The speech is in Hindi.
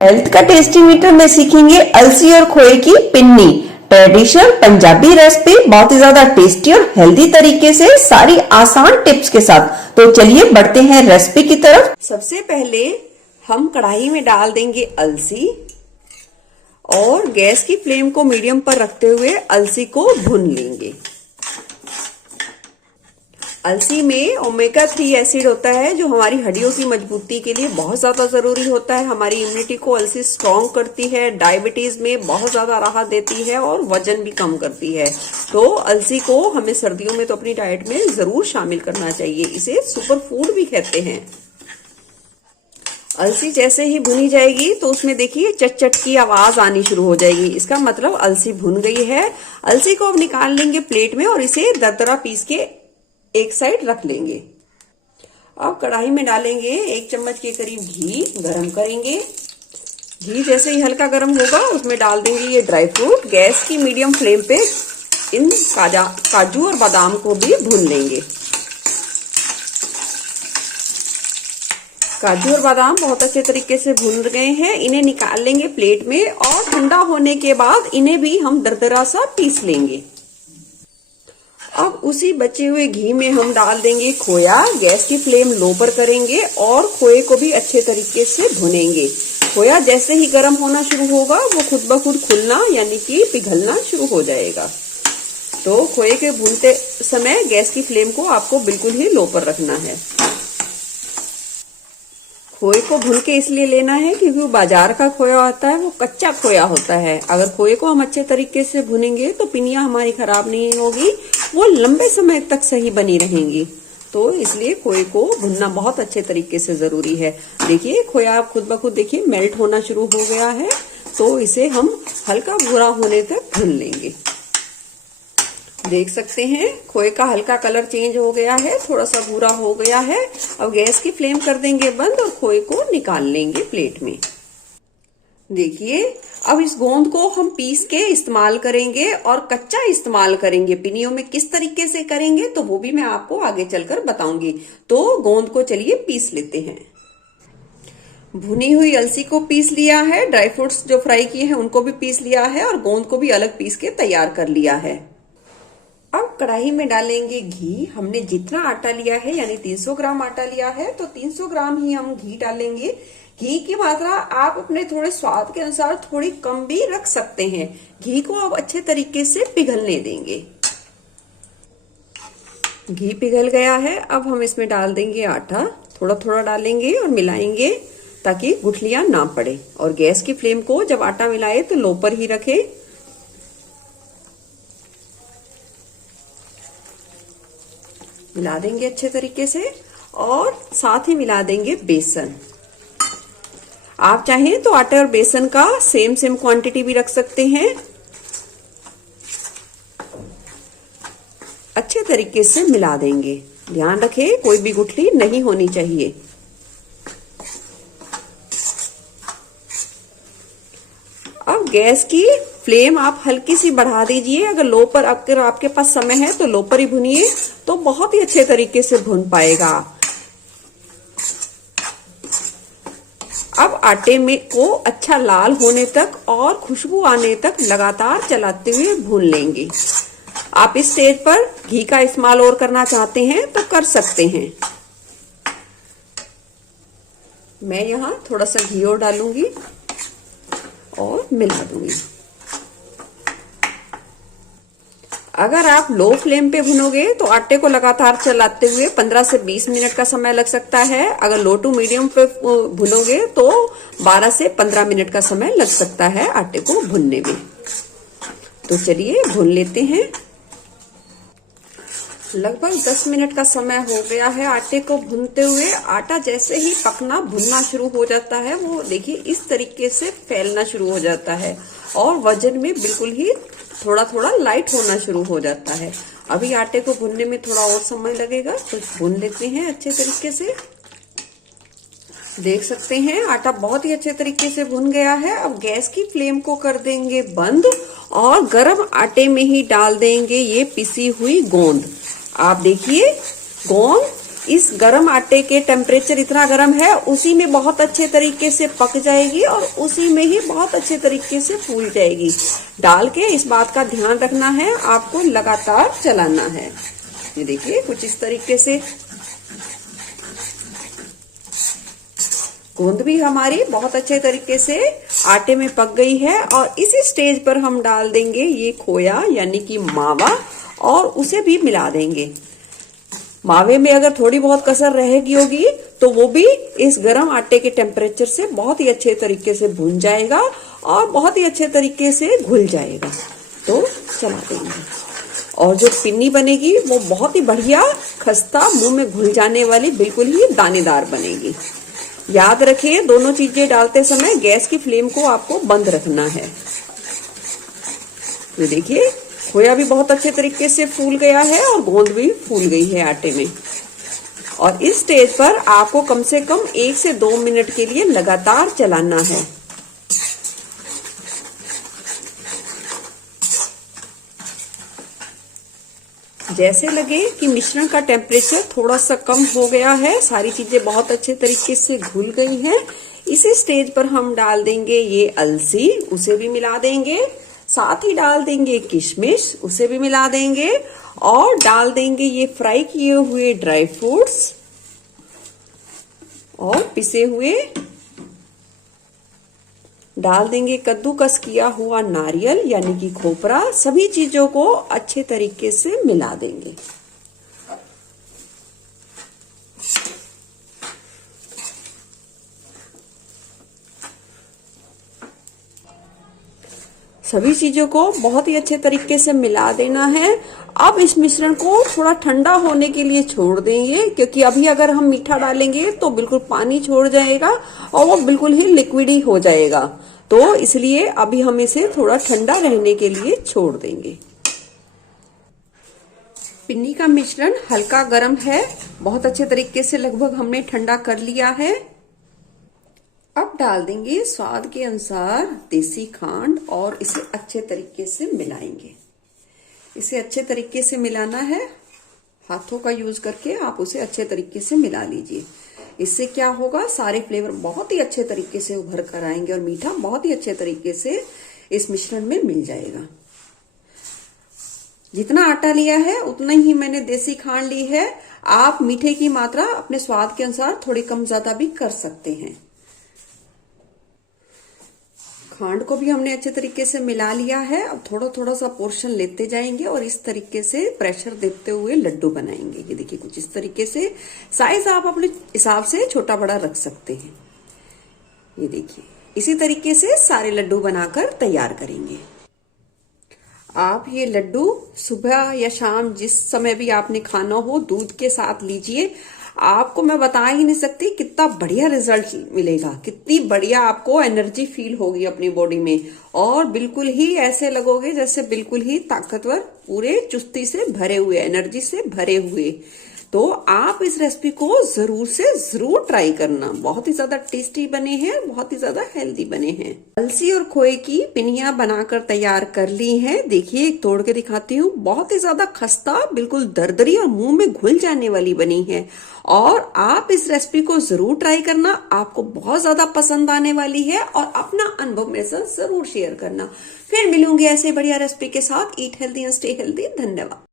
हेल्थ का टेस्टी मीटर में सीखेंगे अलसी और खोए की पिन्नी। ट्रेडिशनल पंजाबी रेसिपी बहुत ही ज्यादा टेस्टी और हेल्दी तरीके से सारी आसान टिप्स के साथ। तो चलिए बढ़ते हैं रेसिपी की तरफ। सबसे पहले हम कढ़ाई में डाल देंगे अलसी और गैस की फ्लेम को मीडियम पर रखते हुए अलसी को भून लेंगे। अलसी में ओमेगा 3 एसिड होता है जो हमारी हड्डियों की मजबूती के लिए बहुत ज्यादा जरूरी होता है। हमारी इम्यूनिटी को अलसी स्ट्रॉन्ग करती है, डायबिटीज में बहुत ज्यादा राहत देती है और वजन भी कम करती है। तो अलसी को हमें सर्दियों में तो अपनी डाइट में जरूर शामिल करना चाहिए। इसे सुपर फूड भी कहते हैं। अलसी जैसे ही भुनी जाएगी तो उसमें देखिए चट चट की आवाज आनी शुरू हो जाएगी। इसका मतलब अलसी भुन गई है। अलसी को अब निकाल लेंगे प्लेट में और इसे दरदरा पीस के एक साइड रख लेंगे। अब कढ़ाई में डालेंगे 1 चम्मच के करीब घी, गरम करेंगे। घी जैसे ही हल्का गरम होगा उसमें डाल देंगे ये ड्राई फ्रूट। गैस की मीडियम फ्लेम पे इन काजू और बादाम को भी भून लेंगे। काजू और बादाम बहुत अच्छे तरीके से भून गए हैं। इन्हें निकाल लेंगे प्लेट में और ठंडा होने के बाद इन्हें भी हम दरदरा सा पीस लेंगे। अब उसी बचे हुए घी में हम डाल देंगे खोया। गैस की फ्लेम लो पर करेंगे और खोए को भी अच्छे तरीके से भुनेंगे। खोया जैसे ही गर्म होना शुरू होगा वो खुद ब खुद खुलना यानी कि पिघलना शुरू हो जाएगा। तो खोए के भूनते समय गैस की फ्लेम को आपको बिल्कुल ही लो पर रखना है। खोए को भून के इसलिए लेना है क्योंकि वो बाजार का खोया होता है वो कच्चा खोया होता है। अगर खोए को हम अच्छे तरीके से भुनेंगे तो पिनिया हमारी खराब नहीं होगी, वो लंबे समय तक सही बनी रहेंगी। तो इसलिए खोए को भुनना बहुत अच्छे तरीके से जरूरी है। देखिए खोया खुद ब खुद देखिए मेल्ट होना शुरू हो गया है। तो इसे हम हल्का भूरा होने तक भून लेंगे। देख सकते हैं खोए का हल्का कलर चेंज हो गया है, थोड़ा सा भूरा हो गया है। अब गैस की फ्लेम कर देंगे बंद और खोए को निकाल लेंगे प्लेट में। देखिए अब इस गोंद को हम पीस के इस्तेमाल करेंगे और कच्चा इस्तेमाल करेंगे। पिनियों में किस तरीके से करेंगे तो वो भी मैं आपको आगे चलकर बताऊंगी। तो गोंद को चलिए पीस लेते हैं। भुनी हुई अलसी को पीस लिया है, ड्राई फ्रूट्स जो फ्राई किए हैं उनको भी पीस लिया है और गोंद को भी अलग पीस के तैयार कर लिया है। अब कढ़ाई में डालेंगे घी। हमने जितना आटा लिया है यानी 300 ग्राम आटा लिया है तो 300 ग्राम ही हम घी डालेंगे। घी की मात्रा आप अपने थोड़े स्वाद के अनुसार थोड़ी कम भी रख सकते हैं। घी को अब अच्छे तरीके से पिघलने देंगे। घी पिघल गया है। अब हम इसमें डाल देंगे आटा। थोड़ा थोड़ा डालेंगे और मिलाएंगे ताकि गुठलियां ना पड़े। और गैस की फ्लेम को जब आटा मिलाए तो लो पर ही रखें। मिला देंगे अच्छे तरीके से और साथ ही मिला देंगे बेसन। आप चाहें तो आटे और बेसन का सेम क्वांटिटी भी रख सकते हैं। अच्छे तरीके से मिला देंगे। ध्यान रखें कोई भी गुठली नहीं होनी चाहिए। अब गैस की फ्लेम आप हल्की सी बढ़ा दीजिए। अगर लो पर अगर आपके पास समय है तो लो पर ही भुनिए तो बहुत ही अच्छे तरीके से भुन पाएगा। अब आटे में को अच्छा लाल होने तक और खुशबू आने तक लगातार चलाते हुए भून लेंगे। आप इस स्टेज पर घी का इस्तेमाल और करना चाहते हैं तो कर सकते हैं। मैं यहाँ थोड़ा सा घी और डालूंगी और मिला दूंगी। अगर आप लो फ्लेम पे भुनोगे तो आटे को लगातार चलाते हुए 15 से 20 मिनट का समय लग सकता है। अगर लो टू मीडियम पे भुनोगे तो 12 से 15 मिनट का समय लग सकता है आटे को भुनने में। तो चलिए भून लेते हैं। लगभग 10 मिनट का समय हो गया है आटे को भूनते हुए। आटा जैसे ही पकना भुनना शुरू हो जाता है वो देखिए इस तरीके से फैलना शुरू हो जाता है और वजन में बिल्कुल ही थोड़ा थोड़ा लाइट होना शुरू हो जाता है। अभी आटे को भुनने में थोड़ा और समय लगेगा तो भून लेते हैं अच्छे तरीके से। देख सकते हैं आटा बहुत ही अच्छे तरीके से भुन गया है। अब गैस की फ्लेम को कर देंगे बंद और गर्म आटे में ही डाल देंगे ये पिसी हुई गोंद। आप देखिए गोंद इस गरम आटे के टेम्परेचर इतना गरम है, उसी में बहुत अच्छे तरीके से पक जाएगी और उसी में ही बहुत अच्छे तरीके से फूल जाएगी। डाल के इस बात का ध्यान रखना है, आपको लगातार चलाना है। ये देखिए कुछ इस तरीके से गूंद भी हमारी बहुत अच्छे तरीके से आटे में पक गई है। और इसी स्टेज पर हम डाल देंगे ये खोया यानी कि मावा और उसे भी मिला देंगे। मावे में अगर थोड़ी बहुत कसर रहेगी होगी तो वो भी इस गरम आटे के टेम्परेचर से बहुत ही अच्छे तरीके से भुन जाएगा और बहुत ही अच्छे तरीके से घुल जाएगा। तो चला देंगे और जो पिन्नी बनेगी वो बहुत ही बढ़िया खस्ता मुंह में घुल जाने वाली बिल्कुल ही दानेदार बनेगी। याद रखिए दोनों चीजें डालते समय गैस की फ्लेम को आपको बंद रखना है। ये देखिए खोया भी बहुत अच्छे तरीके से फूल गया है और गोंद भी फूल गई है आटे में। और इस स्टेज पर आपको कम से कम 1 से 2 मिनट के लिए लगातार चलाना है। जैसे लगे कि मिश्रण का टेम्परेचर थोड़ा सा कम हो गया है, सारी चीजें बहुत अच्छे तरीके से घुल गई हैं, इसी स्टेज पर हम डाल देंगे ये अलसी, उसे भी मिला देंगे। साथ ही डाल देंगे किशमिश, उसे भी मिला देंगे और डाल देंगे ये फ्राई किए हुए ड्राई फ्रूट्स और पिसे हुए, डाल देंगे कद्दूकस किया हुआ नारियल यानी कि खोपरा। सभी चीजों को अच्छे तरीके से मिला देंगे। सभी चीजों को बहुत ही अच्छे तरीके से मिला देना है। अब इस मिश्रण को थोड़ा ठंडा होने के लिए छोड़ देंगे, क्योंकि अभी अगर हम मीठा डालेंगे तो बिल्कुल पानी छोड़ जाएगा और वो बिल्कुल ही लिक्विडी हो जाएगा। तो इसलिए अभी हम इसे थोड़ा ठंडा रहने के लिए छोड़ देंगे। पिन्नी का मिश्रण हल्का गर्म है, बहुत अच्छे तरीके से लगभग हमने ठंडा कर लिया है। अब डाल देंगे स्वाद के अनुसार देसी खांड और इसे अच्छे तरीके से मिलाएंगे। इसे अच्छे तरीके से मिलाना है, हाथों का यूज करके आप उसे अच्छे तरीके से मिला लीजिए। इससे क्या होगा, सारे फ्लेवर बहुत ही अच्छे तरीके से उभर कर आएंगे और मीठा बहुत ही अच्छे तरीके से इस मिश्रण में मिल जाएगा। जितना आटा लिया है उतना ही मैंने देसी खांड ली है। आप मीठे की मात्रा अपने स्वाद के अनुसार थोड़ी कम ज्यादा भी कर सकते हैं। खांड को भी हमने अच्छे तरीके से मिला लिया है। अब थोड़ा थोड़ा सा पोर्शन लेते जाएंगे और इस तरीके से प्रेशर देते हुए लड्डू बनाएंगे। ये देखिए कुछ इस तरीके से, साइज आप अपने हिसाब से छोटा बड़ा रख सकते हैं। ये देखिए इसी तरीके से सारे लड्डू बनाकर तैयार करेंगे। आप ये लड्डू सुबह या शाम जिस समय भी आपने खाना हो दूध के साथ लीजिए। आपको मैं बता ही नहीं सकती कितना बढ़िया रिजल्ट मिलेगा, कितनी बढ़िया आपको एनर्जी फील होगी अपनी बॉडी में और बिल्कुल ही ऐसे लगोगे जैसे बिल्कुल ही ताकतवर, पूरे चुस्ती से भरे हुए, एनर्जी से भरे हुए। तो आप इस रेसिपी को जरूर से जरूर ट्राई करना। बहुत ही ज्यादा टेस्टी बने हैं, बहुत ही ज्यादा हेल्दी बने हैं। अलसी और खोए की पिनियां बनाकर तैयार कर ली हैं। देखिए एक तोड़ के दिखाती हूँ, बहुत ही ज्यादा खस्ता, बिल्कुल दरदरी और मुंह में घुल जाने वाली बनी है। और आप इस रेसिपी को जरूर ट्राई करना, आपको बहुत ज्यादा पसंद आने वाली है और अपना अनुभव मेरे साथ जरूर शेयर करना। फिर मिलूंगी ऐसे बढ़िया रेसिपी के साथ। Eat healthy and stay healthy. धन्यवाद।